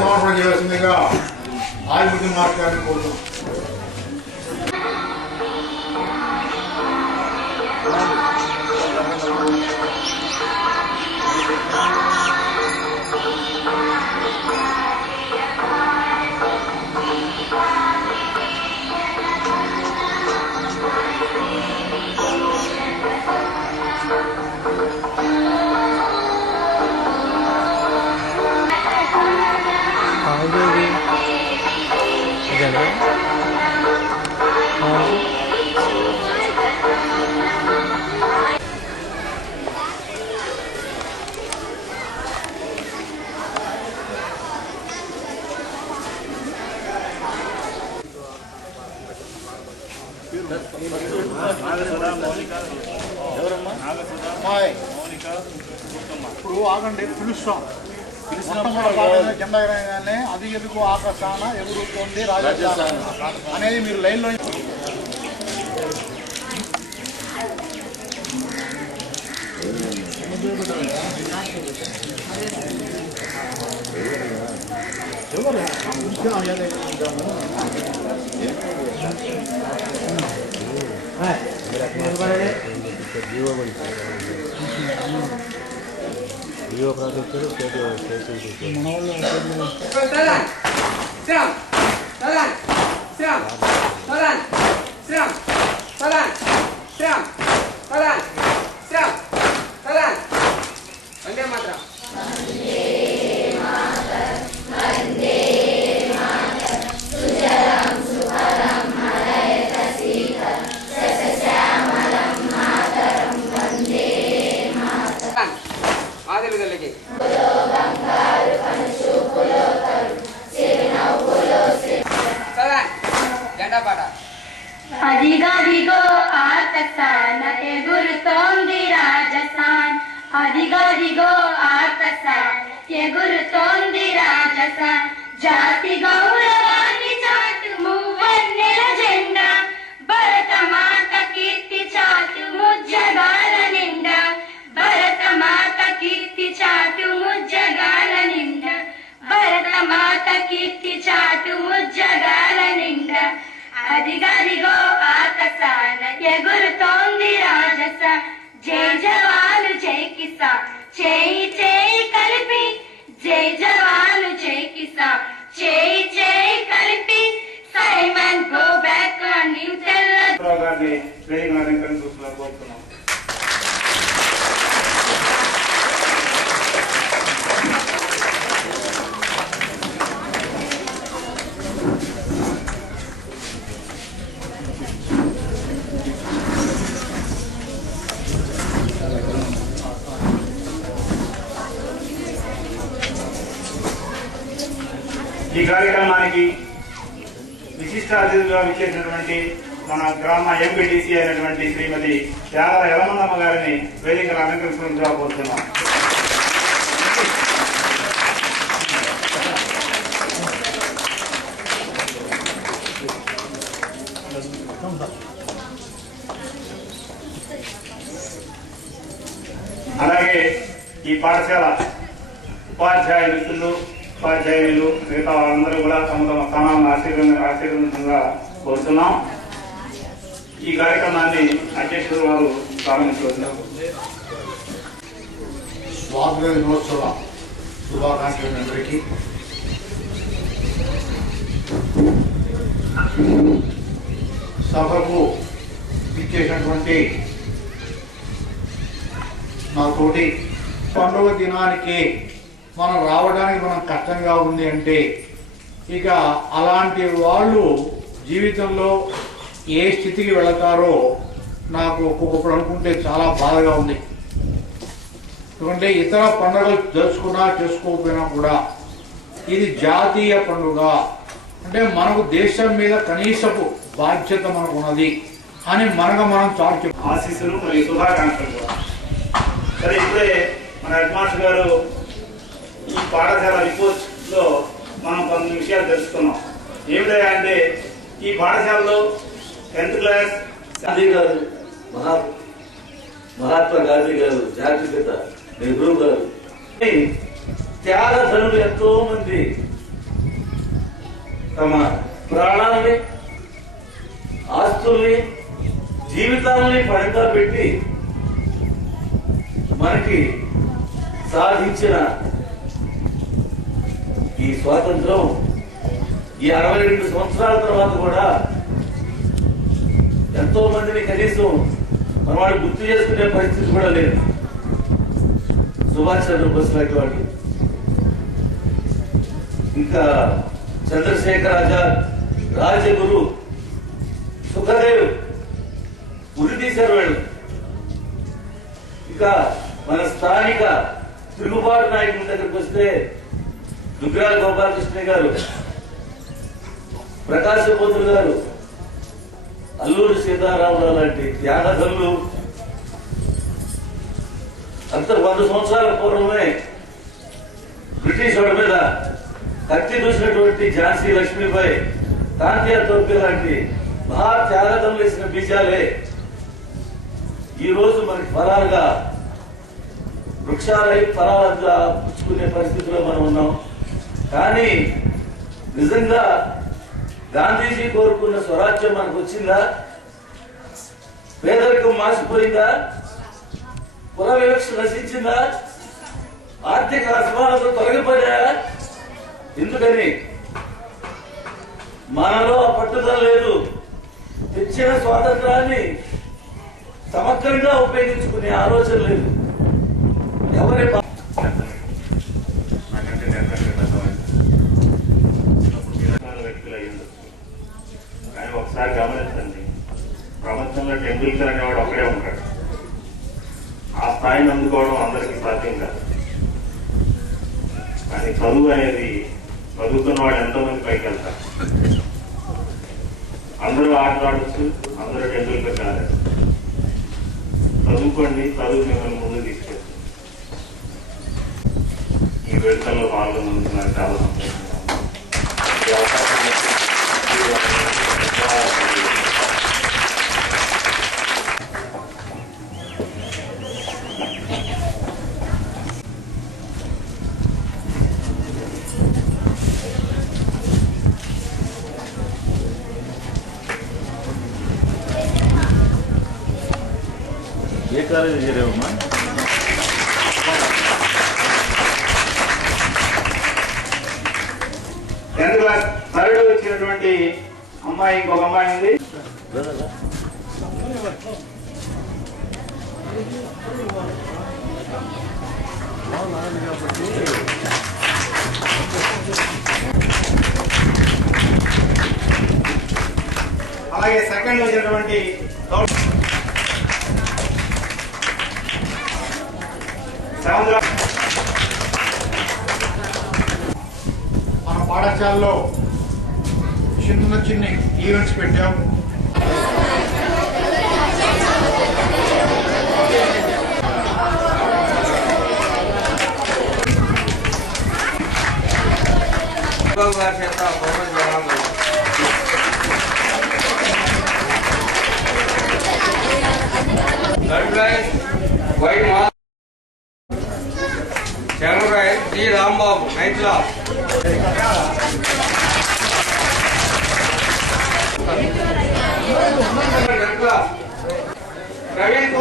సమర్పణ చేయాల్సిందిగా ఆయుర్వేద మార్గాన్ని కోరుతున్నాం. ఇప్పుడు ఆగండి, పిలుస్తాం. జెండా ఎగరగానే అది ఎదుగు ఆకాశాన ఎగురుతోంది రాజస్థాన్ అనేది మీరు లైన్లో జియో ప్రాజెక్టు వందే మాత్రం. అదిగదిగో ఆకాశాన ఎగురుతోంది రాజస్థాన్, అదిగదిగో ఆకాశాన ఎగురుతోంది రాజస్థాన్. జాతి గౌరవాన్ని చాటు మూవన్నెల జెండా, భరత మాత కీర్తి చాటు ముజ్జగాల నిండా, భరత మాత కీర్తి చాటు ముజ్జగాల నిండా, భరత మాత కీర్తి చాటు ముజ్జగాల నిండా. అదిగదిగో ఆకాశాన ఎగురుతోంది రాజస్థాన్. జై జవాను జై కిసాన్, చేయి చేయి కలిపి, జై జవాను జై కిసాన్, చేయి చేయి కలిపి. Simon go back on new Telangana. ఈ కార్యక్రమానికి విశిష్ట అతిథులుగా విచ్చేసినటువంటి మన గ్రామ ఎంపీటీసీ అయినటువంటి శ్రీమతి యాదవ యలమందమ్మ గారిని వేదికలు అలంకరించగా కోరుతున్నాం. అలాగే ఈ పాఠశాల ఉపాధ్యాయ మిత్రులు, ఉపాధ్యాయులు, మిగతా వాళ్ళందరూ కూడా తమ తమ స్థానాలను ఆశీర్వదించగా కోరుతున్నాం. ఈ కార్యక్రమాన్ని అధ్యక్షులు వారు ప్రారంభించవచ్చు. స్వాతంత్ర దినోత్సవ శుభాకాంక్షలు అందరికీ. సభకు ఇచ్చేసినటువంటి నా తోటి పండుగ దినానికి మనం రావడానికి మనం కష్టంగా ఉంది అంటే ఇక అలాంటి వాళ్ళు జీవితంలో ఏ స్థితికి వెళతారో నాకు ఒక్కొక్కప్పుడు అనుకుంటే చాలా బాధగా ఉంది. ఎందుకంటే ఇతర పండుగలు జరుచుకున్నా చేసుకోకపోయినా కూడా ఇది జాతీయ పండుగ అంటే మనకు దేశం మీద కనీసపు బాధ్యత మనకు ఉన్నది అని మనకు మనం చాటు ఆశీస్సులు మరియు శుభాకాంక్షలు. సరే, ఇప్పుడే మన హెడ్ మాస్టర్ గారు ఈ పాఠశాల రిపోర్ట్ లో మనం కొన్ని విషయాలు తెలుసుకున్నాం. ఏమిటంటే అంటే ఈ పాఠశాలలో 10th క్లాస్ గాంధీ గారు, మహాత్మా గాంధీ గారు, జాతిపిత నెహ్రూ గారు, త్యాగధనులు ఎంతో మంది తమ ప్రాణాలని, ఆస్తుల్ని, జీవితాలని పణంగా పెట్టి మనకి సాధించిన ఈ స్వాతంత్రం ఈ 62 సంవత్సరాల తర్వాత కూడా ఎంతో మందిని కనీసం మన వాళ్ళు గుర్తు చేసుకునే పరిస్థితి కూడా లేదు. సుభాష్ చంద్రబోస్ లాంటి వాళ్ళు, ఇంకా చంద్రశేఖర్ ఆజాద్, రాజగురు, సుఖదేవ్ ఉరి తీశారు వాళ్ళు. ఇక మన స్థానిక తిరుగుబాటు నాయకుల దగ్గరికి వస్తే దుగ్గిరాల గోపాలకృష్ణ గారు, ప్రకాశ పోతులు గారు, అల్లూరి సీతారామరావు లాంటి త్యాగధనులు అంత 100 సంవత్సరాల పూర్వమే బ్రిటిష్ వాడి మీద కత్తి దూసినటువంటి ఝాన్సీ లక్ష్మీబాయి, తాంతియా తోపే లాంటి మహా త్యాగధనులు వేసిన బీజాలే ఈ రోజు మనకి ఫలాలుగా వృక్షాలై ఫలాలుగా పుచ్చుకునే పరిస్థితిలో మనం ఉన్నాం. కానీ నిజంగా గాంధీజీ కోరుకున్న స్వరాజ్యం మనకు వచ్చిందా? పేదరికం మాసిపోయిందా? కుల వివక్ష నశించిందా? ఆర్థిక అసమానతలు తొలగిపోయాయా? ఎందుకని మనలో ఆ పట్టుదల లేదు. తెచ్చిన స్వాతంత్రాన్ని సమగ్రంగా ఉపయోగించుకునే ఆలోచన లేదు. ఎవరి వ్యక్తులు అయ్యింది. కానీ ఒకసారి గమనించండి, ప్రపంచంలో టెండూల్కర్ అనేవాడు ఒకడే ఉంటాడు. ఆ స్థాయిని అందుకోవడం అందరికీ సాధ్యం కాదు. కానీ చదువు అనేది, చదువుకున్న వాళ్ళు ఎంతో మంది పైకి వెళ్తారు. అందరూ ఆటలాడచ్చు, అందరూ టెండూల్కర్ కాదు. చదువుకోండి, చదువు మిమ్మల్ని ముందుకు తీసుకెళ్తుంది. ఈ వేడుకల్లో పాల్గొన్నందుకు నాకు చాలా సంతోషంగా ఉంది. ఈ అవకాశం ఏ కాలేజీ చేరావమ్మా? 10th క్లాస్ థర్డ్ వచ్చినటువంటి అమ్మాయి, ఇంకొక అమ్మాయి ఉంది. అలాగే సెకండ్ వచ్చినటువంటి మన పాఠశాలలో చిన్న చిన్న ఈవెంట్స్ పెట్టాం. వైట్ మా చంద్రబాయ్ జి రాంబాబు 9th క్లాస్. ప్రవీణ్